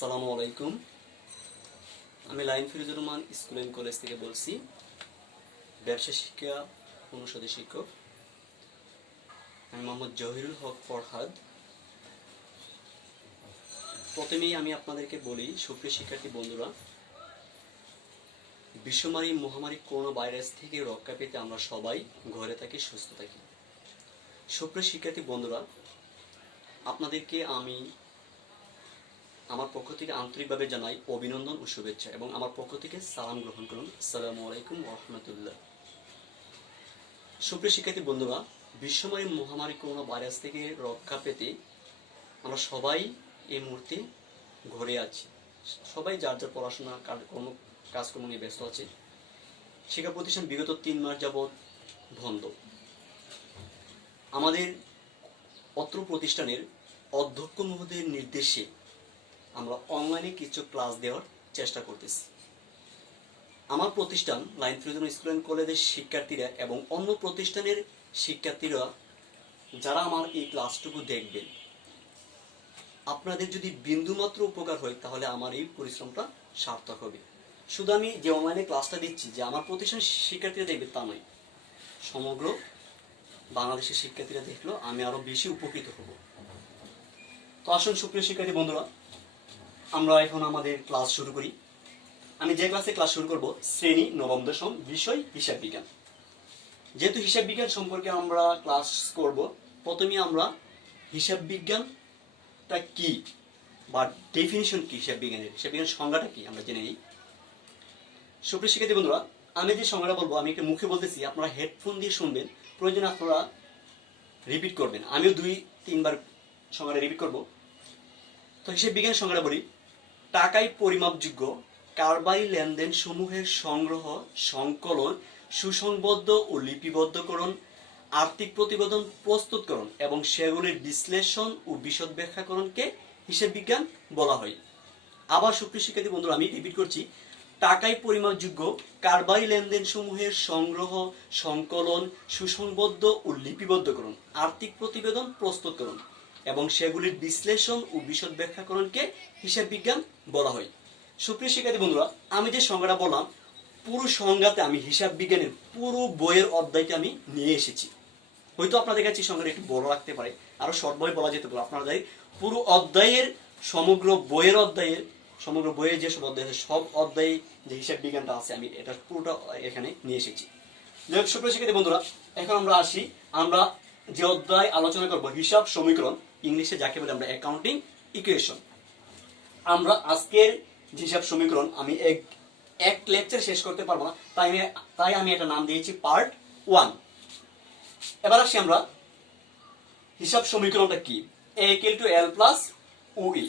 আসসালামু আলাইকুম। আমি লাইন Firozur Rahman school and college থেকে বলছি, ব্যবসা শিক্ষা অনুষদের শিক্ষক। আমি মোহাম্মদ জহিরুল হক ফরহাদ। প্রথমেই আমি আপনাদেরকে বলি, সুপ্রিয় শিক্ষার্থী বন্ধুরা, বিশ্বমারী মহামারী করোনা ভাইরাস থেকে রক্ষা পেতে আমরা সবাই ঘরে থাকি, সুস্থ থাকি। সুপ্রিয় শিক্ষার্থী বন্ধুরা, আপনাদেরকে আমি আমার পক্ষ থেকে আন্তরিকভাবে জানাই অভিনন্দন ও শুভেচ্ছা, এবং আমার পক্ষ থেকে সালাম গ্রহণ করুন। আসসালামু আলাইকুম ওয়া রাহমাতুল্লাহ। সুপ্রিয় শিক্ষার্থী বন্ধুরা, বিশ্বমারী মহামারী করোনা ভাইরাস থেকে রক্ষা পেতে আমরা সবাই এই মুহূর্তে ঘরে আছি। সবাই যার যার পড়াশোনা কাজকর্ম নিয়ে ব্যস্ত আছে। শিক্ষা প্রতিষ্ঠান বিগত 3 মাস যাবৎ বন্ধ। আমাদের অত্র প্রতিষ্ঠানের অধ্যক্ষ মহোদয়ের নির্দেশে আমরা অনলাইনে কিছু ক্লাস দেওয়ার চেষ্টা করতেছি। আমার প্রতিষ্ঠান line Firozur Rahman school and কলেজের শিক্ষার্থীরা এবং অন্য প্রতিষ্ঠানের শিক্ষার্থীরা যারা আমার এই ক্লাসটুকু দেখবেন, আপনাদের যদি বিন্দুমাত্র উপকার হয় তাহলে আমার এই পরিশ্রমটা সার্থক হবে। শুধু আমি যে অনলাইনে ক্লাসটা দিচ্ছি যে আমার প্রতিষ্ঠানের শিক্ষার্থীরা দেখবে তা নয়, সমগ্র বাংলাদেশের শিক্ষার্থীরা দেখলেও আমি আরো বেশি উপকৃত হব। তো আসুন সুপ্রিয় শিক্ষার্থী বন্ধুরা, আমরা এখন আমাদের ক্লাস শুরু করি। আমি যে ক্লাসে ক্লাস শুরু করব, শ্রেণী নবম দশম, বিষয় হিসাব বিজ্ঞান। যেহেতু হিসাব বিজ্ঞান সম্পর্কে আমরা ক্লাস করব, প্রথমে আমরা হিসাব বিজ্ঞানটা কি বা ডেফিনিশন কি, হিসাব বিজ্ঞানের সংজ্ঞাটা কি আমরা জেনে নিই। সুপ্রিয় শিক্ষার্থী বন্ধুরা, আমি যে সংজ্ঞাটা বলবো আমি একটা মুখে বলতেছি, আপনারা হেডফোন দিয়ে শুনবেন, প্রয়োজনে আপনারা রিপিট করবেন। আমিও 2-3 বার সংজ্ঞাটা রিপিট করব। তো হিসাব বিজ্ঞান সংজ্ঞাটা বলি: টাকায় পরিমাপযোগ্য কারবারি লেনদেন সমূহের সংগ্রহ, সংকলন, সুসংবদ্ধ ও লিপিবদ্ধকরণ, আর্থিক প্রতিবেদন প্রস্তুতকরণ এবং সেগুলির বিশ্লেষণ ও বিশদ ব্যাখ্যাকরণকে হিসাব বিজ্ঞান বলা হয়। আবার সুপ্রিয় শিক্ষার্থী বন্ধুরা, আমি রিপিট করছি: টাকায় পরিমাপযোগ্য কারবারি লেনদেন সমূহের সংগ্রহ, সংকলন, সুসংবদ্ধ ও লিপিবদ্ধকরণ, আর্থিক প্রতিবেদন প্রস্তুতকরণ এবং সেগুলির বিশ্লেষণ ও বিশদ ব্যাখ্যাকরণকে হিসাব বিজ্ঞান বলা হয়। সুপ্রিয় শিক্ষার্থী বন্ধুরা, আমি যে সংজ্ঞাটা বললাম, পুরো সংজ্ঞাতে আমি হিসাব বিজ্ঞানের পুরো বইয়ের অধ্যায়টা আমি নিয়ে এসেছি। হয়তো আপনাদের কাছে সংজ্ঞাটা একটু বড় লাগতে পারে, আরো শর্ট বই বলা যেতে পারে। আপনাদের পুরো অধ্যায়ের সমগ্র বইয়ের যে সব অধ্যায় আছে, সব অধ্যায়ে যে হিসাব বিজ্ঞানটা আছে, আমি এটা পুরোটা এখানে নিয়ে এসেছি। সুপ্রিয় শিক্ষার্থী বন্ধুরা, এখন আমরা আসি, আমরা যে অধ্যায় আলোচনা করব, হিসাব সমীকরণ, ইংলিশে যাকে বলে আমরা অ্যাকাউন্টিং ইকুয়েশন। আমরা আজকের যে হিসাব সমীকরণ আমি এক লেকচার শেষ করতে পারবো না, তাই আমি এটা নাম দিয়েছি পার্ট 1। এবার আসি আমরা হিসাব সমীকরণটা কি। A = L + UE।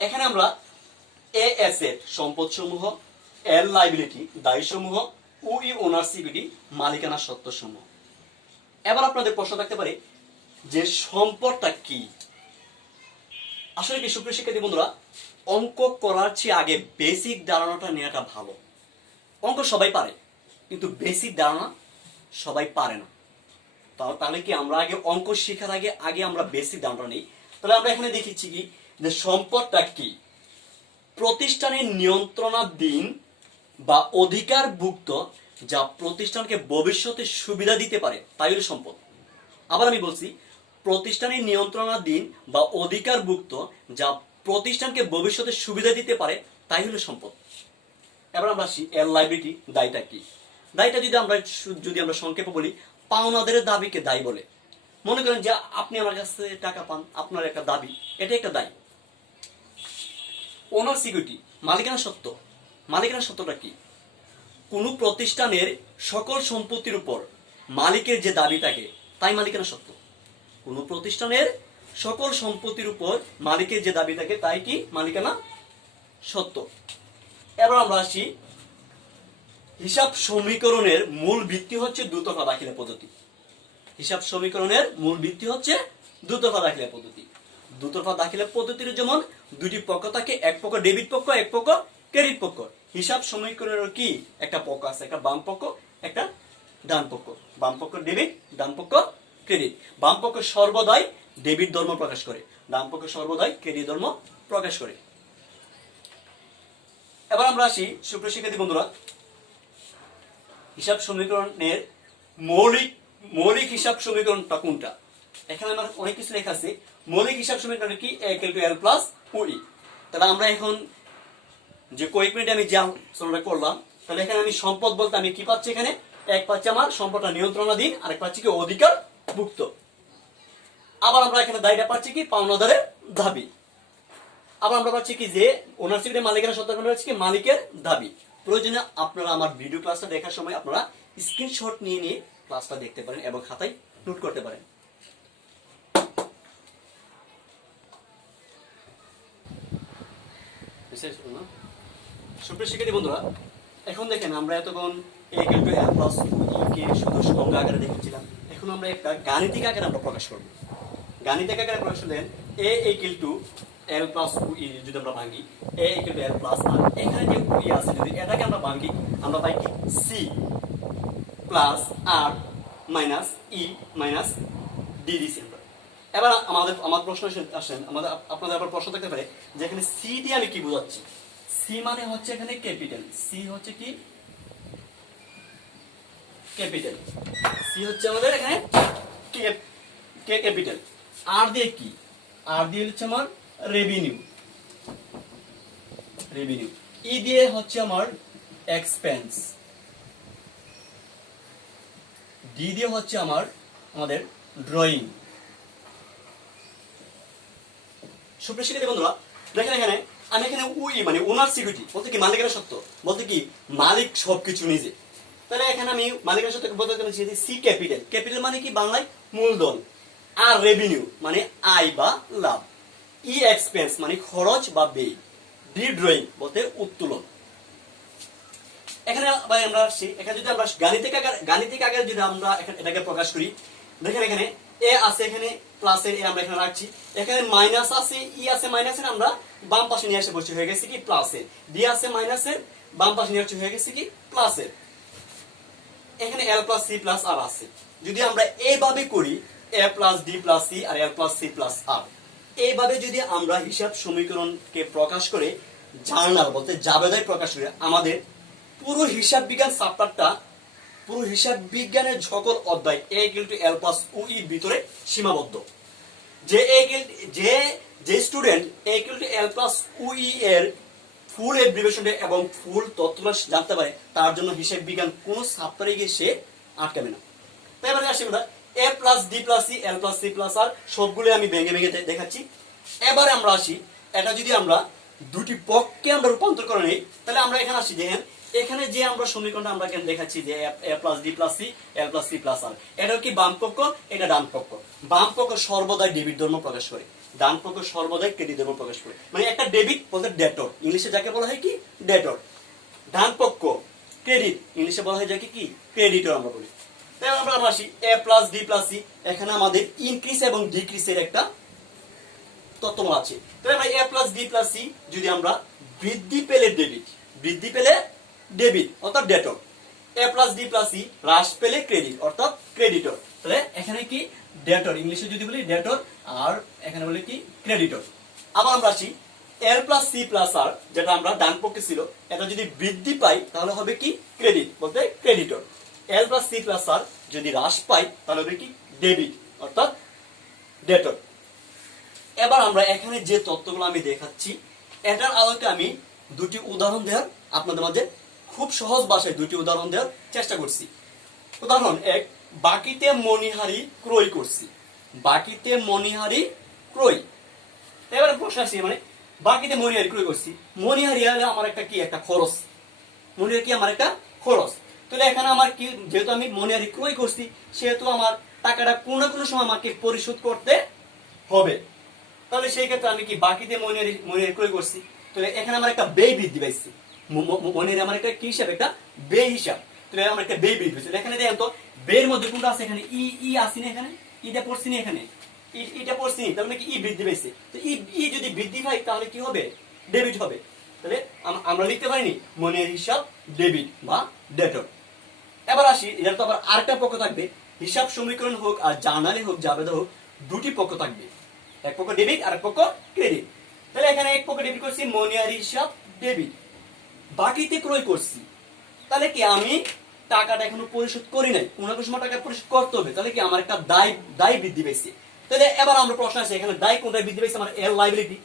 এখানে আমরা A অ্যাসেট সম্পদ সমূহ, L লাইবিলিটি দায় সমূহ, UE ওনারশিপ মালিকানা সত্ত্ব সমূহ। এবার আপনাদের প্রশ্ন থাকতে পারে যে সম্পদটা কি। আসলে কি সুপ্রিয় শিক্ষার্থী বন্ধুরা, অঙ্ক করার চেয়ে আগে বেসিক ধারণাটা নেওয়াটা ভালো। অঙ্ক সবাই পারে, কিন্তু বেসিক ধারণা সবাই পারে না। তাহলে কি আমরা আগে অঙ্ক শেখার আগে আমরা বেসিক ধারণাটা নেই। তাহলে আমরা এখানে দেখেছি কি, যে সম্পদটা কি? প্রতিষ্ঠানের নিয়ন্ত্রণাধীন বা অধিকারভুক্ত যা প্রতিষ্ঠানকে ভবিষ্যতে সুবিধা দিতে পারে, তাই হলো সম্পদ। আবার আমি বলছি, প্রতিষ্ঠানের নিয়ন্ত্রণাধীন বা অধিকারভুক্ত যা প্রতিষ্ঠানকে ভবিষ্যতে সুবিধা দিতে পারে, তাই হলো সম্পদ। এবার আমরা আসি এল লাইবিলিটি, দায়টা কি? দায়টা যদি আমরা সংক্ষেপে বলি, পাওনাদারের দাবিকে দায় বলে। মনে করেন যে আপনি আমার কাছে টাকা পান, আপনার একটা দাবি, এটা একটা দায়। ওনার সিকিউরিটি, মালিকানা সত্ত্ব। মালিকানা সত্ত্বটা কি? কোন প্রতিষ্ঠানের সকল সম্পত্তির উপর মালিকের যে দাবি থাকে, তাই মালিকানা সত্ত্ব। কোন প্রতিষ্ঠানের সকল সম্পত্তির উপর মালিকের যে দাবি থাকে, তাই কি মালিকানা সত্ত্ব। এবার আমরা আসি, হিসাব সমীকরণের মূল ভিত্তি হচ্ছে দুতরফা দাখিলা পদ্ধতি। হিসাব সমীকরণের মূল ভিত্তি হচ্ছে দুতরফা দাখিলা পদ্ধতি। দুতরফা দাখিলা পদ্ধতির যেমন দুটি পক্ষ থাকে, এক পক্ষ ডেবিট পক্ষ, এক পক্ষ ক্রেডিট পক্ষ। হিসাব সমীকরণের কি একটা পক্ষ আছে, একটা বাম পক্ষ, একটা ডান পক্ষ। বাম পক্ষ ডেবিট, ডান পক্ষ ক্রেডিট। বাম পক্ষ সর্বদাই ডেবিট ধর্ম প্রকাশ করে, ডান পক্ষ সর্বদাই ক্রেডিট ধর্ম প্রকাশ করে। এবার আমরা আসি সুপ্রিয় শিক্ষার্থী বন্ধুরা, হিসাব সমীকরণের মৌলিক হিসাব সমীকরণটা কোনটা। এখানে আমার অনেক কিছু লেখা আছে। মৌলিক হিসাব সমীকরণ কি a = l + OE। তাহলে আমরা এখন যে কয়েক মিনিট আমি যে আলোচনাটা করলাম, তাহলে এখানে আমি সম্পদ বলতে আমি কি পাচ্ছি, এখানে এক পাচ্ছি আমার সম্পদটা নিয়ন্ত্রণাধীন, আরেক পাচ্ছি কি অধিকার ভুক্ত। আবার আমরা এখানে দায়টা পাচ্ছি কি পাওনাদারের দাবি। আবার আমরা পাচ্ছি কি যে ওনারশিপের মালিকের সত্ত্বাধিকার হচ্ছে কি মালিকের দাবি। প্রয়োজনে আপনারা আমার ভিডিও ক্লাসটা দেখার সময় আপনারা স্ক্রিনশট নিয়ে নিয়ে ক্লাসটা দেখতে পারেন এবং খাতায় নোট করতে পারেন। সুপ্রিয় শিক্ষার্থী বন্ধুরা, এখন দেখেন আমরা এতক্ষণ a = l + OE কে শুধু সংজ্ঞা আকারে দেখেছিলাম। এখন আমরা একটা গাণিতিক আকারে আমরা প্রকাশ করব। গাণিতিক আকারে প্রকাশ করলেন a = l + OE যদি আমরা ভাঙি a = l + r, এখানে যে OE আছে যদি এটাকে আমরা ভাঙি আমরা পাই কি c + r - e - d দিছি আমরা। এবার আমার প্রশ্ন আসেন, আপনাদের আবার প্রশ্ন থাকতে পারে যে এখানে c দিয়ে আমি কি বোঝাচ্ছি। c মানে হচ্ছে এখানে ক্যাপিটাল, c হচ্ছে কি ক্যাপিটাল, c হচ্ছে আমাদের এখানে ক্যাপিটাল। আর দিয়ে কি, আর দিয়ে হচ্ছে আমার রেভিনিউ, ই দিয়ে হচ্ছে আমার এক্সপেন্স, ডি দিয়ে হচ্ছে আমাদের ড্রয়িং। সুপ্রিয় শিক্ষার্থী বন্ধুরা, দেখেন এখানে আমি এখানে উই মানে ওনার সিকিউরিটি বলতে কি মালিকের সত্ত্ব, বলতে কি মালিক সবকিছু নিজে। তাহলে এখানে আমি মালিকের সত্ত্ব বলতে সি ক্যাপিটাল মানে কি বাংলায় মূলধন, আর রেভিনিউ মানে আয় বা লাভ, ই এক্সপেন্স মানে খরচ বা ব্যয়, ডি ড্রয়িং বলতে উত্তোলন। এখানে আমরা আসছি, এখানে যদি আমরা গাণিতিক আকারে যদি আমরা এটাকে প্রকাশ করি, দেখেন এখানে এ আছে, এখানে প্লাসের এ আমরা এখানে রাখছি, এখানে মাইনাস আছে, ই আছে মাইনাসের, আমরা বাম পাশে নিয়ে এসে বসে হয়ে গেছে কি প্লাসের, ডি আছে মাইনাসের, বাম পাশে নিয়ে হয়ে গেছে কি প্লাসের। এখানে l + c + r আছে। যদি আমরা এইভাবে করি a + d + c R l + c + r, এইভাবে যদি আমরা হিসাব সমীকরণকে প্রকাশ করে জার্নাল বলতে জাবেদায় প্রকাশ করে আমাদের পুরো হিসাব বিজ্ঞান চ্যাপ্টারটা, পুরো হিসাব বিজ্ঞানের সকল অধ্যায় a = l + OE এর ভিতরে সীমাবদ্ধ। যে স্টুডেন্ট a = l + OE এর ফুল এভ্রিভিয়েশন এবং ফুল তথ্যগুলো জানতে পারে, তার জন্য হিসাব বিজ্ঞান কোন চ্যাপ্টারে গিয়ে সে আটকাবে না। তাই এবারে আসি আমরা a + d + c l + c + r সবগুলো আমি ভেঙে দেখাচ্ছি। এবারে আমরা আসি, এটা যদি আমরা দুটি পক্ষে আমরা রূপান্তর করে নেই, তাহলে আমরা এখানে আসি দেখেন এখানে যে আমরা সমীকরণটা আমরা এখানে দেখাচ্ছি যে a + d + c l + c + r, এটা কি বাম পক্ষ, এটা ডান পক্ষ। বাম পক্ষ সর্বদাই ডেবিট ধর্ম প্রকাশ করে, ডান পক্ষ সর্বদাই ক্রেডিট ধর্ম প্রকাশ করে। মানে একটা ডেবিট বলতে ডেটর, ইংলিশে যাকে বলা হয় কি ডেটর। ডান পক্ষ ক্রেডিট, ইংলিশে বলা হয় যাকে কি ক্রেডিটর আমরা বলি। তাই আমরা আসি a + d + c, এখানে আমাদের ইনক্রিজ এবং ডিক্রিজের একটা তত্ত্বমালা আছে। তাহলে আমরা a + d + c যদি আমরা বৃদ্ধি পেলে ডেবিট অর্থাৎ ডেটর, a + d + c হ্রাস পেলে ক্রেডিট অর্থাৎ ক্রেডিটর। তাহলে এখানে কি ডেটর, ইংলিশে যদি বলি ডেটর, আর এখানে বলি কি ক্রেডিটর। আবার আমরা আসি l + c + r, যেটা আমরা ডান পক্ষে ছিল, এটা যদি বৃদ্ধি পাই তাহলে হবে কি ক্রেডিট বলতে ক্রেডিটর। l + c + r যদি হ্রাস পাই তাহলে হবে কি ডেবিট অর্থাৎ ডেটর। এবার আমরা এখানে যে তথ্যগুলো আমি দেখাচ্ছি এটার আলোকে আমি দুটি উদাহরণ দেওয়ার আপনাদের মাঝে খুব সহজ ভাষায় দুটি উদাহরণ দেওয়ার চেষ্টা করছি। উদাহরণ 1, বাকিতে মণিহারি ক্রয় করছি। বাকিতে মণিহারি ক্রয়, এবারে প্রশ্ন আসছে মানে বাকিতে মণিহারি ক্রয় করছি, মণিহারি হলে আমার একটা কি একটা খরচ, মণিহারি কি আমার একটা খরচ। তাহলে এখানে আমার কি, যেহেতু আমি মণিহারি ক্রয় করছি সেহেতু আমার টাকাটা কোনো না কোনো সময় আমাকে পরিশোধ করতে হবে। তাহলে সেই ক্ষেত্রে আমি কি বাকিতে মণিহারি ক্রয় করছি, তাহলে এখানে আমার একটা ব্যয় বৃদ্ধি পাইছি, মণিহারি আমার একটা কি হিসাব, একটা ব্যয় হিসাব। তাহলে আমার একটা ব্যয় বৃদ্ধি হয়েছে। এখানে দেখেন তো ব্যয়ের মধ্যে কোনটা আছে, এখানে ই আসি না, এখানে ইটা পড়ছি না, এখানে এটা পড়ছি, তার মানে কি ই বৃদ্ধি পাইছে। তো ই যদি বৃদ্ধি পাই তাহলে কি হবে ডেবিট হবে। তাহলে আমরা লিখতে পারিনি মণিহারি হিসাব ডেবিট বা ডেটর। এবার আসি, এটা তো আবার আরেকটা পক্ষ থাকবে, হিসাব সমীকরণ হোক আর জার্নালে হোক জাবেদা হোক দুটি পক্ষ থাকবে। এক পক্ষ ডেবিট আর এক পক্ষ ক্রেডিট। তাহলে এখানে এক পক্ষ ডেবিট করছি, মনিহারি হিসাব ডেবিট, বাকিতে ক্রয় করছি। তাহলে কি আমি টাকাটা এখনো পরিশোধ করি নাই, কোনো সময় টাকা পরিশোধ করতে হবে। তাহলে কি আমার একটা দায় বৃদ্ধি পেয়েছে। তাহলে এবার আমরা প্রশ্ন আছে এখানে দায় কোনটা বৃদ্ধি পেয়েছে, আমার এল লাইবিলিটি,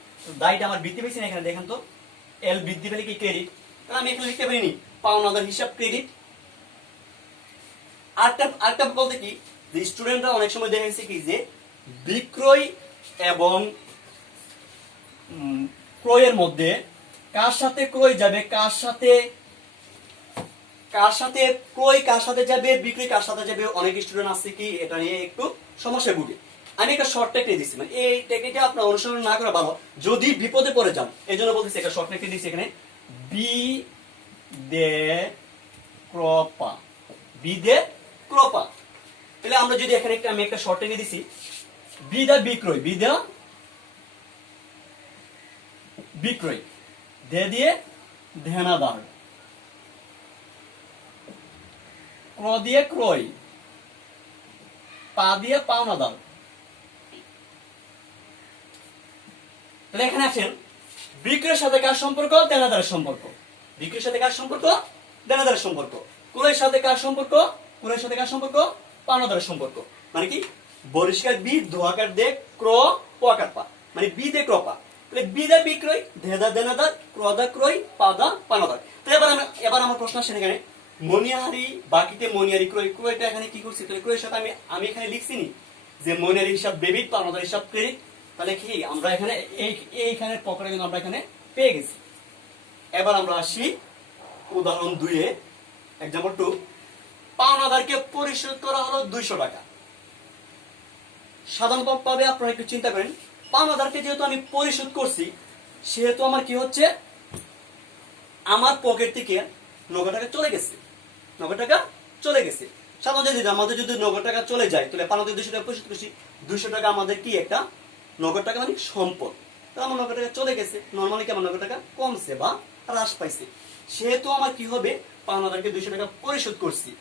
দায়টা আমার বৃদ্ধি পেয়েছে না, এখানে দেখেন তো এল বৃদ্ধি পেলে কি ক্রেডিট। তাহলে আমি এখানে লিখতে পারিনি পাওনাদার হিসাব ক্রেডিট। আরেকটা বলতে কি যে স্টুডেন্টরা অনেক সময় দেখেছে কি যে বিক্রয় এবং ক্রয়ের মধ্যে কার সাথে ক্রয় যাবে, কার সাথে ক্রয় কার সাথে যাবে, বিক্রয় কার সাথে যাবে, অনেক স্টুডেন্ট আছে কি এটা নিয়ে একটু সমস্যায় ভুগে। আমি একটা শর্ট টেকনিক দিচ্ছি, মানে এই টেকনিকটা আপনার অনুসরণ না করে ভালো, যদি বিপদে পড়ে যান এই জন্য বলতেছি একটা শর্ট টেকনিক দিচ্ছি এখানে, বি দে ক্রপা, বি দে ক্রপা। তাহলে আমরা যদি এখানে আমি একটা শর্ট টেকনিক দিচ্ছি, বি দা বিক্রয়, বি দা বিক্রয়, দে দিয়ে দেনাদার, ক্র দিয়ে ক্রয়, পা দিয়ে পাওনাদার। তাহলে এখানে আছেন বিক্রয়ের সাথে কার সম্পর্ক, দেনাদারের সম্পর্ক, বিক্রয়ের সাথে কার সম্পর্ক, দেনাদারের সম্পর্ক, ক্রয়ের সাথে কার সম্পর্ক, ক্রয়ের সাথে কার সম্পর্ক, পাওনাদারের সম্পর্ক। মানে কি বরিষ্কার বি, দোয়াকার দে, ক্র, পোয়াকার পা, মানে বি দে ক্রপা। তাহলে বি দা বিক্রয়, দেদা দেনাদার, ক্রদা ক্রয়, পাদা পাওনাদার। তাহলে এবার আমার প্রশ্ন আসছে এখানে মনিহারি, বাকিতে মনিহারি ক্রয়, ক্রয়টা এখানে কি করছি, তাহলে ক্রয়ের সাথে আমি এখানে লিখছি নি যে মনিহারি হিসাব ডেবিট, পাওনাদার হিসাব ক্রেডিট। তাহলে কি আমরা এখানে এইখানে পকেটে কিন্তু আমরা এখানে পেয়ে গেছি। এবার আমরা আসি উদাহরণ 2 এ, एग्जांपल 2, পাওনাদারকে পরিশোধ করা হলো 200 টাকা। সাধারণভাবে আপনারা একটু চিন্তা করেন, পাওনাদারকে যেহেতু আমি পরিশোধ করছি সেহেতু আমার কি হচ্ছে, আমার পকেট থেকে নগদ টাকা চলে গেছে, নগদ টাকা চলে গেছে। সাধারণত যদি আমাদের যদি নগদ টাকা চলে যায় তাহলে পাওনাদার 200 টাকা পরিশোধ করছি, 200 টাকা আমাদের কি একটা নগদ টাকা মানে সম্পদ। তাহলে আমার নগদ টাকা চলে গেছে, নরমালি কি আমার নগদ টাকা কমছে বা হ্রাস পাইছে। সেহেতু আমার কি হবে, পাওনাদারকে 200 টাকা পরিশোধ করছি,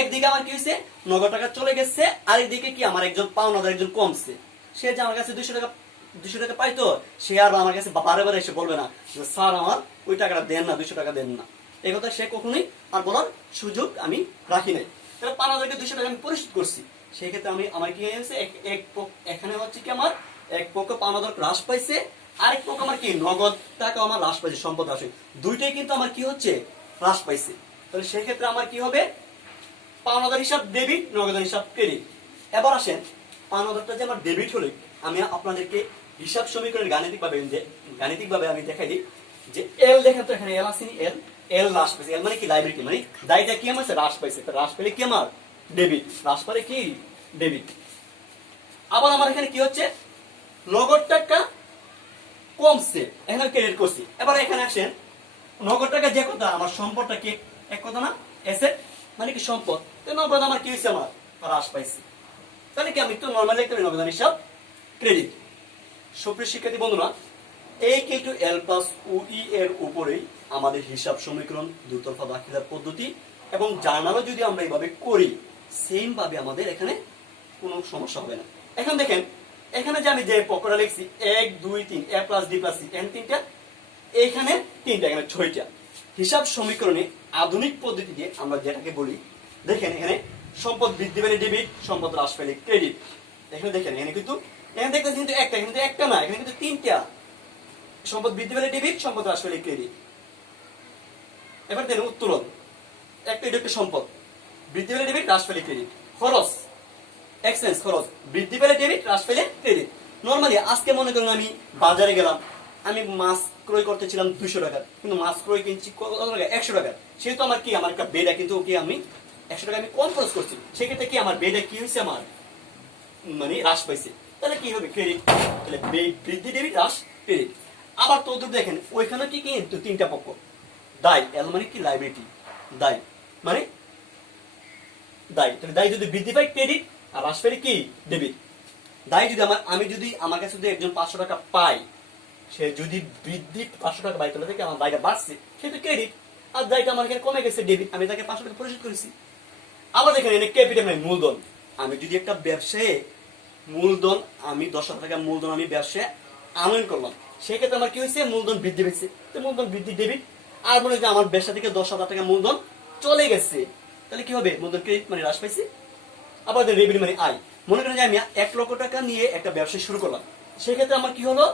একদিকে আমার কি হয়েছে নগদ টাকা চলে গেছে, আরেকদিকে কি আমার একজন পাওনাদার একজন কমছে। সে যে আমার কাছে 200 টাকা পাইতো, সে আর আমার কাছে বারে বারে এসে বলবে না যে স্যার আমার ওই টাকাটা দেন না, 200 টাকা দেন না, এই কথা সে কখনোই আর বলার সুযোগ আমি রাখি নাই। তাহলে পাওনাদারকে 200 টাকা আমি পরিশোধ করছি, সেই ক্ষেত্রে আমার কি হয়েছে, এখানে হচ্ছে কি আমার এক পক্ষ পাওনাদার হ্রাস পাইছে, আরেক পক্ষ আমার কি নগদ টাকা আমার হ্রাস পাইছে, সম্পদ হ্রাস, দুইটাই কিন্তু আমার কি হচ্ছে হ্রাস পাইছে। তাহলে সেই ক্ষেত্রে আমার কি হবে, পাওনাদার হিসাব ডেবিট, নগদান হিসাব ক্রেডিট। এবার আসেন পাওনাদারটা যে আমার ডেবিট হলে আমি আপনাদেরকে হিসাব সমীকরণের গাণিতিকভাবে আমি দেখাই দিই যে এল দেখেন তো এখানে এল আসেনি, এল হ্রাস পাইছে, এল মানে কি লাইবিলিটি, মানে দায়টা কি আমার হ্রাস পাইছে, হ্রাস পেলে কি আমার ডেবিট, হ্রাস পেলে কি ডেবিট। আবার আমার এখানে কি হচ্ছে নগদ টাকা কমছে, এখানে ক্রেডিট করছি। এবার এখানে আসেন নগদ টাকা যে কথা আমার সম্পদটা কি এক কথা না, অ্যাসেট মানে কি সম্পদ, তো নগদ আমার কি হয়েছে আমার হ্রাস পাইছে। তাহলে কি আমি একটু নরমালি লিখতে পারি নগদান হিসাব ক্রেডিট। সুপ্রিয় শিক্ষার্থী বন্ধুরা, এই কিন্তু এল প্লাস ওই এর উপরেই আমাদের হিসাব সমীকরণ দুতরফা দাখিলার পদ্ধতি, এবং জার্নালও যদি আমরা এইভাবে করি সেম ভাবে আমাদের এখানে কোনো সমস্যা হবে না। এখন দেখেন এখানে যে আমি যে পকড়া লিখছি 1 2 3 a plus d plus c, এখানে 3টা, এখানে 3টা, এখানে 6টা। হিসাব সমীকরণে আধুনিক পদ্ধতি দিয়ে আমরা যেটাকে বলি, দেখেন এখানে সম্পদ বৃদ্ধি পেলে ডেবিট, সম্পদ হ্রাস পেলে ক্রেডিট। এখানে দেখেন এখানে কিন্তু এখানে দেখতেছি কিন্তু একটা, এখানে কিন্তু একটা না, এখানে কিন্তু 3টা। সম্পদ বৃদ্ধি পেলে ডেবিট, সম্পদ হ্রাস পেলে ক্রেডিট। এবার দেখেন উত্তোলন, একটা এটা একটা সম্পদ বৃদ্ধি পেলে ডেবিট, হ্রাস পেলে ক্রেডিট। খরচ এক্সপেন্স, খরচ বৃদ্ধি পেলে ডেবিট, হ্রাস পেলে ক্রেডিট। নরমালি আজকে মনে করেন আমি বাজারে গেলাম, আমি মাছ ক্রয় করতেছিলাম 200 টাকার, কিন্তু মাছ ক্রয় কিনছি কত টাকা, 100 টাকার। সেহেতু আমার কি আমার একটা বেডা কিন্তু কি আমি 100 টাকা আমি কম খরচ করছি, সেক্ষেত্রে কি আমার বেডা কি হয়েছে আমার মানে হ্রাস পাইছে। তাহলে কি হবে ক্রেডিট, তাহলে বৃদ্ধি ডেবিট, হ্রাস ক্রেডিট। আবার তো দেখেন ওইখানে কি কি 3টা পক্ষ, দায় এল মানে কি লাইবিলিটি, দায় মানে দায়, তাহলে দায় যদি বৃদ্ধি পায় ক্রেডিট আর হ্রাস পেলে কি ডেবিট। দায় যদি আমি যদি আমার কাছে যদি একজন 500 টাকা পাই, সে যদি বৃদ্ধি 500 টাকা পাই তাহলে থেকে আমার দায়টা বাড়ছে, সেটা ক্রেডিট, আর দায়টা আমার এখানে কমে গেছে ডেবিট, আমি তাকে 500 টাকা পরিশোধ করেছি। আবার দেখেন এখানে ক্যাপিটাল মানে মূলধন, আমি যদি একটা ব্যবসায়ে মূলধন আমি 10,000 টাকা মূলধন আমি ব্যবসায় আনয়ন করলাম, সেক্ষেত্রে আমার কি হয়েছে, মূলধন বৃদ্ধি পেয়েছে। তো মূলধন বৃদ্ধি ডেবিট। আর মনে হয় আমার ব্যবসা থেকে 10,000 টাকা মূলধন চলে গেছে, তাহলে কি হবে, মূলধন ক্রেডিট মানে হ্রাস পাইছে। আবার রেভিনিউ মানে আয়। মনে করেন যে আমি 1 লক্ষ টাকা নিয়ে একটা ব্যবসা শুরু করলাম, সেক্ষেত্রে আমার কি হলো,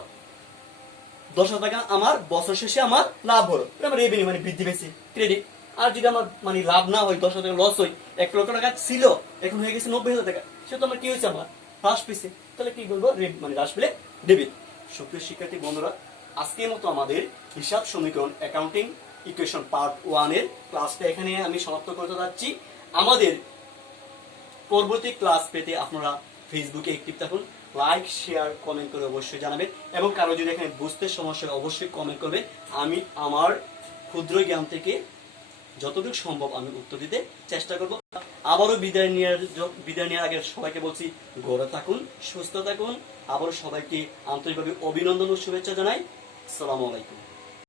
10,000 টাকা আমার বছর শেষে আমার লাভ হলো, আমার রেভিনিউ মানে বৃদ্ধি পেয়েছে, ক্রেডিট। আর যদি আমার মানে লাভ না হয়, 10,000 টাকা লস হয়, 1 লক্ষ টাকা ছিল এখন হয়ে গেছে 90,000 টাকা, সে তো আমার কি হয়েছে, আমার হ্রাস পেয়েছে, তাহলে কি বলবো, মানে হ্রাস পেলে ডেবিট। সুপ্রিয় শিক্ষার্থী বন্ধুরা, আজকের মতো আমাদের হিসাব সমীকরণ অ্যাকাউন্টিং ইকুয়েশন পার্ট 1 এর ক্লাসটা এখানে আমি সমাপ্ত করতে যাচ্ছি। আমাদের পরবর্তী ক্লাস পেতে আপনারা ফেসবুকে অ্যাক্টিভ থাকুন, লাইক শেয়ার কমেন্ট করে অবশ্যই জানাবেন, এবং কারো যদি এখানে বুঝতে সমস্যা হয় অবশ্যই কমেন্ট করবেন। আমি আমার ক্ষুদ্র জ্ঞান থেকে যতটুকু সম্ভব আমি উত্তর দিতে চেষ্টা করব। আবারও বিদায় নেওয়ার আগে সবাইকে বলছি, গড়ে থাকুন, সুস্থ থাকুন। আবারও সবাইকে আন্তরিকভাবে অভিনন্দন ও শুভেচ্ছা জানাই। আসসালামু আলাইকুম।